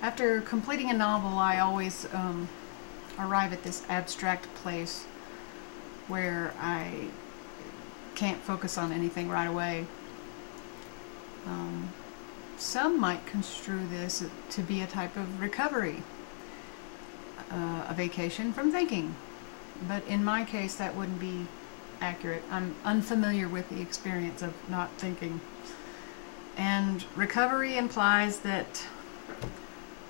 After completing a novel, I always arrive at this abstract place where I can't focus on anything right away. Um, some might construe this to be a type of recovery, a vacation from thinking. But in my case, that wouldn't be accurate. I'm unfamiliar with the experience of not thinking. And recovery implies that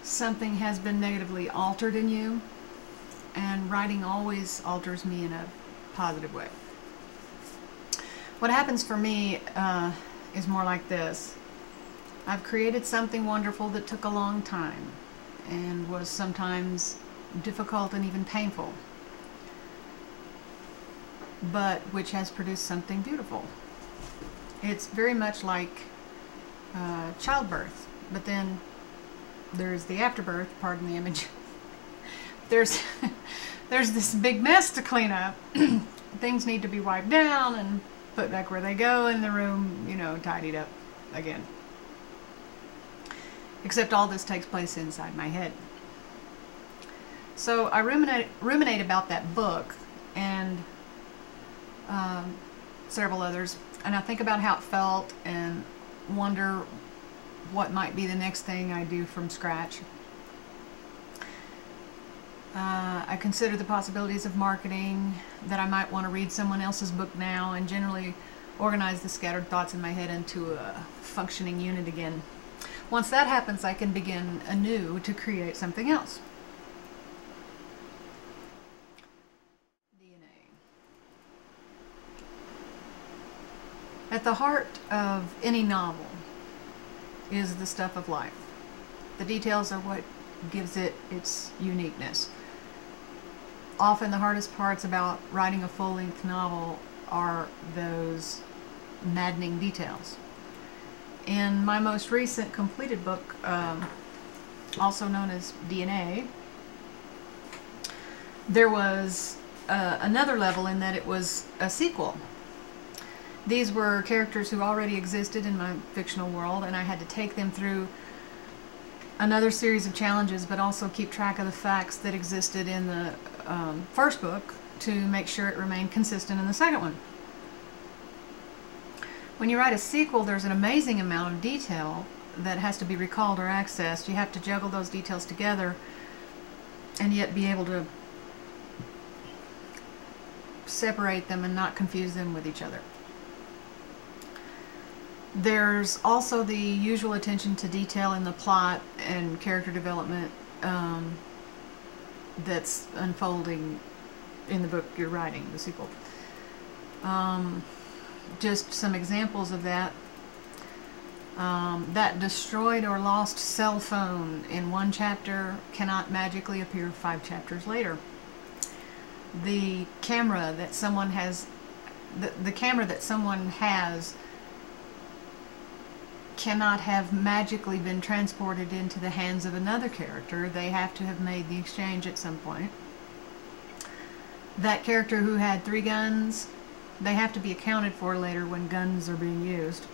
something has been negatively altered in you, and writing always alters me in a positive way. What happens for me is more like this. I've created something wonderful that took a long time and was sometimes difficult and even painful, but which has produced something beautiful. It's very much like childbirth, but then there's the afterbirth, pardon the image. There's there's this big mess to clean up. Things need to be wiped down and put back where they go in the room, tidied up again. Except all this takes place inside my head. So I ruminate about that book and several others, and I think about how it felt and wonder what might be the next thing I do from scratch. I consider the possibilities of marketing, that I might want to read someone else's book now, and generally organize the scattered thoughts in my head into a functioning unit again. Once that happens, I can begin anew to create something else. DNA. At the heart of any novel is the stuff of life. The details are what gives it its uniqueness. Often the hardest parts about writing a full-length novel are those maddening details. In my most recent completed book, also known as DNA, there was another level in that it was a sequel. These were characters who already existed in my fictional world, and I had to take them through another series of challenges, but also keep track of the facts that existed in the first book to make sure it remained consistent in the second one. When you write a sequel, there's an amazing amount of detail that has to be recalled or accessed. You have to juggle those details together and yet be able to separate them and not confuse them with each other. There's also the usual attention to detail in the plot and character development that's unfolding in the book you're writing, the sequel. Just some examples of that. That destroyed or lost cell phone in one chapter cannot magically appear 5 chapters later. The camera that someone has, the camera that someone has cannot have magically been transported into the hands of another character. They have to have made the exchange at some point. That character who had 3 guns, they have to be accounted for later when guns are being used.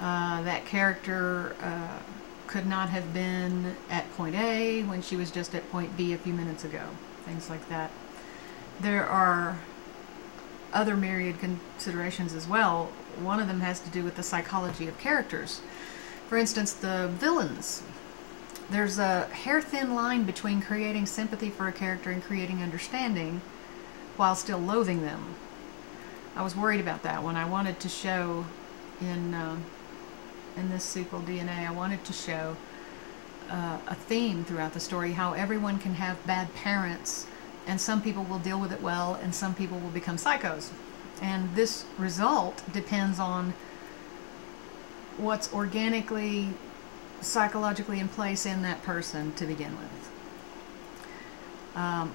That character could not have been at point A when she was just at point B a few minutes ago. Things like that. There are other myriad considerations as well. One of them has to do with the psychology of characters. For instance, the villains. There's a hair-thin line between creating sympathy for a character and creating understanding while still loathing them. I was worried about that when I wanted to show in this sequel, DNA, I wanted to show a theme throughout the story, how everyone can have bad parents, and some people will deal with it well, and some people will become psychos. And this result depends on what's organically, psychologically in place in that person to begin with.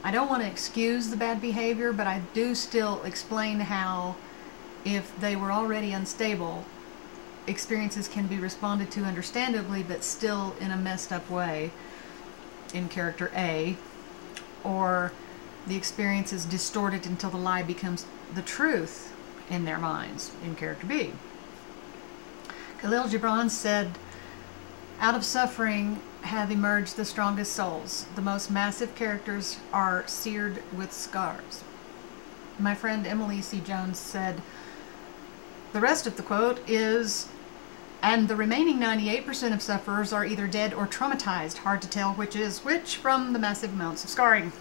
I don't want to excuse the bad behavior, but I do still explain how, if they were already unstable, experiences can be responded to understandably, but still in a messed up way in character A, or the experience is distorted until the lie becomes the truth in their minds in character B. Khalil Gibran said, "Out of suffering have emerged the strongest souls. The most massive characters are seared with scars. My friend Emily C. Jones said, the rest of the quote is, and the remaining 98% of sufferers are either dead or traumatized. Hard to tell which is which from the massive amounts of scarring.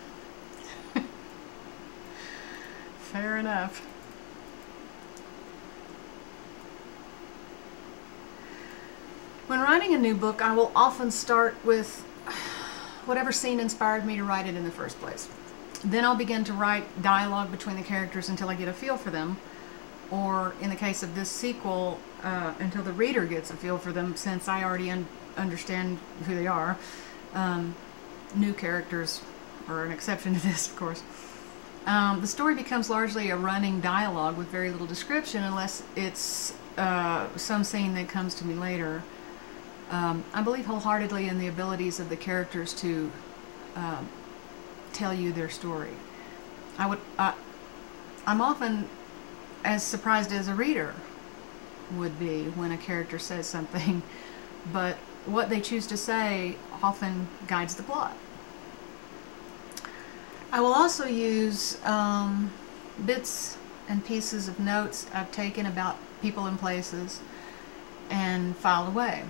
Fair enough. When writing a new book, I will often start with whatever scene inspired me to write it in the first place. Then I'll begin to write dialogue between the characters until I get a feel for them, or in the case of this sequel, until the reader gets a feel for them, since I already understand who they are. New characters are an exception to this, of course. The story becomes largely a running dialogue with very little description, unless it's some scene that comes to me later. I believe wholeheartedly in the abilities of the characters to tell you their story. I'm often as surprised as a reader would be when a character says something, but what they choose to say often guides the plot. I will also use bits and pieces of notes I've taken about people and places and filed away.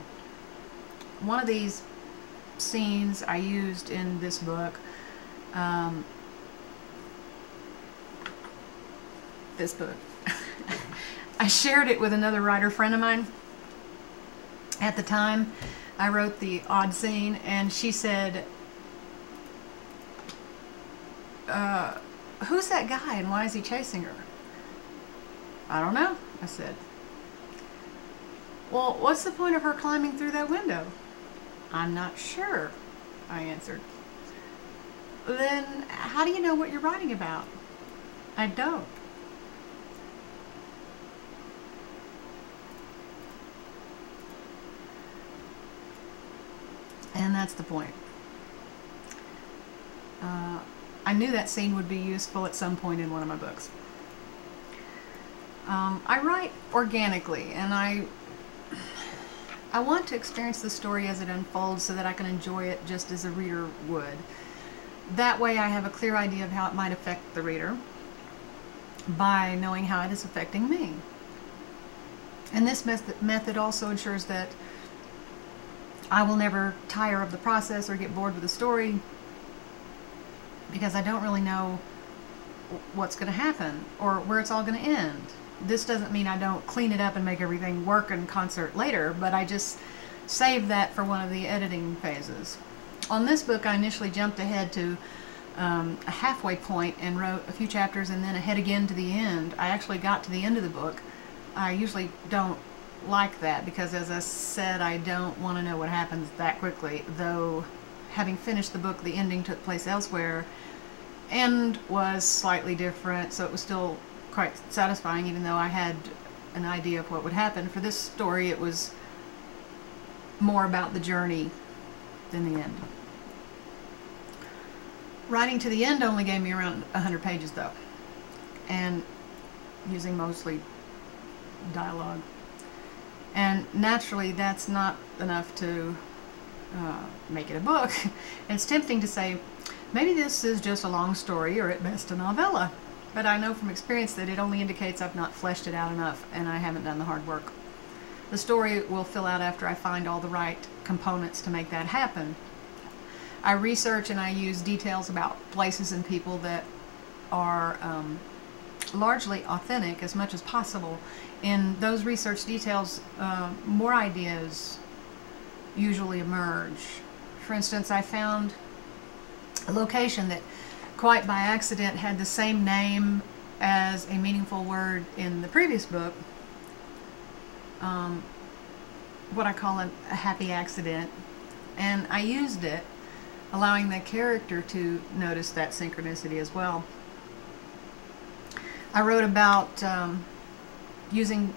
One of these scenes I used in this book, I shared it with another writer friend of mine. At the time, I wrote the odd scene, and she said, who's that guy and why is he chasing her? I don't know, I said. Well, what's the point of her climbing through that window? I'm not sure, I answered. Then how do you know what you're writing about? I don't. And that's the point. I knew that scene would be useful at some point in one of my books. I write organically, and I want to experience the story as it unfolds so that I can enjoy it just as a reader would. That way I have a clear idea of how it might affect the reader by knowing how it is affecting me. And this method also ensures that I will never tire of the process or get bored with the story, because I don't really know what's going to happen or where it's all going to end. This doesn't mean I don't clean it up and make everything work in concert later, but I just save that for one of the editing phases. On this book, I initially jumped ahead to a halfway point and wrote a few chapters and then ahead again to the end. I actually got to the end of the book. I usually don't like that because, as I said, I don't want to know what happens that quickly, though having finished the book, the ending took place elsewhere and was slightly different, so it was still quite satisfying, even though I had an idea of what would happen. For this story, it was more about the journey than the end. Writing to the end only gave me around 100 pages, though, and using mostly dialogue. And naturally, that's not enough to make it a book. It's tempting to say, maybe this is just a long story, or at best a novella. But I know from experience that it only indicates I've not fleshed it out enough and I haven't done the hard work. The story will fill out after I find all the right components to make that happen. I research and I use details about places and people that are largely authentic as much as possible. In those research details, more ideas usually emerge. For instance, I found a location that quite by accident had the same name as a meaningful word in the previous book, what I call a happy accident, and I used it, allowing the character to notice that synchronicity as well. I wrote about using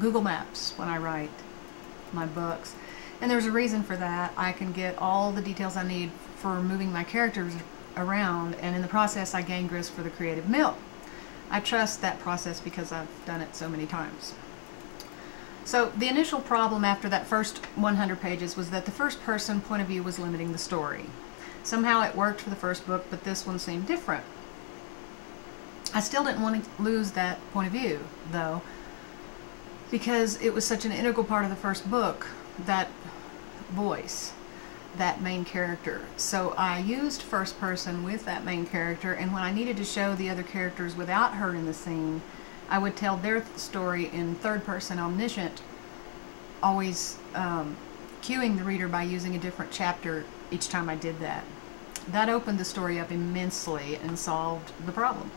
Google Maps when I write my books, and there's a reason for that. I can get all the details I need for moving my characters around, and in the process I gain grist for the creative mill. I trust that process because I've done it so many times. So the initial problem after that first 100 pages was that the first person point of view was limiting the story. Somehow it worked for the first book, but this one seemed different. I still didn't want to lose that point of view, though, because it was such an integral part of the first book, that voice, that main character. So I used first person with that main character, and when I needed to show the other characters without her in the scene, I would tell their story in third person omniscient, always cueing the reader by using a different chapter each time I did that. That opened the story up immensely and solved the problem.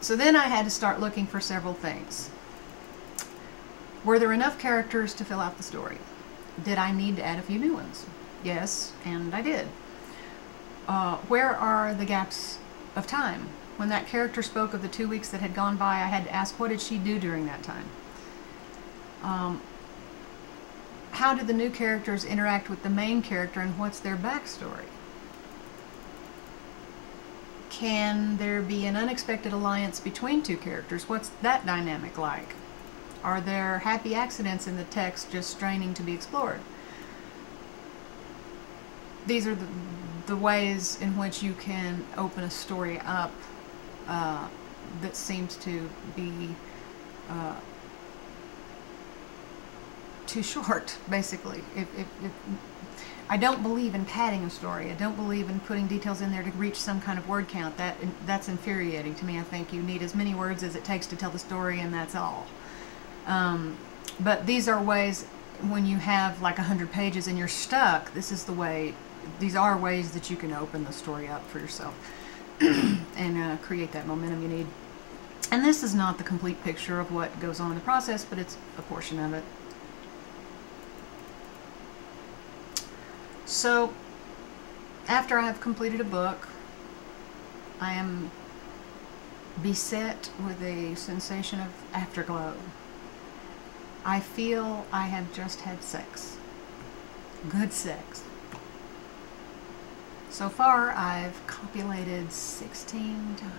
So then I had to start looking for several things. Were there enough characters to fill out the story? Did I need to add a few new ones? Yes, and I did. Where are the gaps of time? When that character spoke of the 2 weeks that had gone by, I had to ask, what did she do during that time? How do the new characters interact with the main character, and what's their backstory? Can there be an unexpected alliance between two characters? What's that dynamic like? Are there happy accidents in the text just straining to be explored? These are the ways in which you can open a story up that seems to be too short, basically. I don't believe in padding a story. I don't believe in putting details in there to reach some kind of word count. That's infuriating to me. I think you need as many words as it takes to tell the story, and that's all. But these are ways, when you have like 100 pages and you're stuck, these are ways that you can open the story up for yourself and create that momentum you need. And this is not the complete picture of what goes on in the process, but it's a portion of it. So, after I have completed a book, I am beset with a sensation of afterglow. I feel I have just had sex. Good sex. So far, I've copulated 16 times.